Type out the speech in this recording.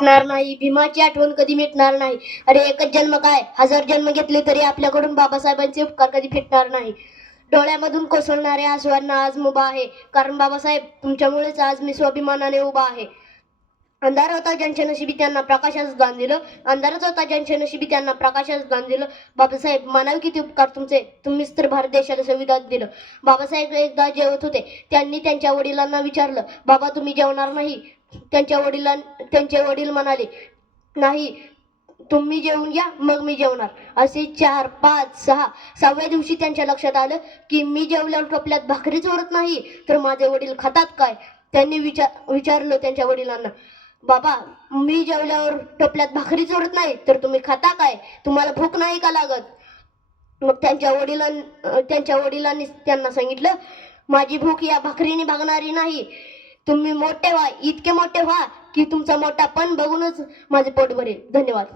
मिटणार नाही. भीमाची आठवण कधी मिटणार नाही. अरे एकच जन्म काय, 1000 जन्म घेतले तरी आपल्याकडून बाबासाहेबांचे उपकार कधी फिटणार नाही. डोळ्यामधून कोसळणाऱ्या आसवांना आज मुभा आहे, कारण बाबासाहेब तुमच्यामुळेच आज मी स्वाभिमानाने उभा आहे. अंधार होता ज्यांच्या नशिबी त्यांना प्रकाशाचं दान दिलं. अंधारच होता ज्यांच्या नशिबी त्यांना प्रकाशाचं दान दिलं. बाबासाहेब मानावे किती उपकार तुमचे, तुम्हीच तर भारत देशाला संविधान दिलं. बाबासाहेब एकदा जेवत होते. त्यांनी त्यांच्या वडिलांना विचारलं, बाबा तुम्ही जेवणार नाही? त्यांचे वडील म्हणाले, नाही, तुम्ही जेवून घ्या मग मी जेवणार. असे 4, 5, 6 6व्या दिवशी त्यांच्या लक्षात आलं की मी जेवल्यावर टोपल्यात भाकरीच उरत नाही तर माझे वडील खातात काय. त्यांनी विचारलं त्यांच्या वडिलांना, बाबा मी जेवल्यावर टोपल्यात भाकरीच उरत नाही तर तुम्ही खाता काय, तुम्हाला भूक नाही का लागत? मग त्यांच्या वडिलांनी त्यांना सांगितलं, माझी भूक या भाकरीने भागणारी नाही. तुम्ही मोठे व्हा, इतके मोठे व्हा की तुमचा मोठापण बघूनच माझे पोट भरेल. धन्यवाद.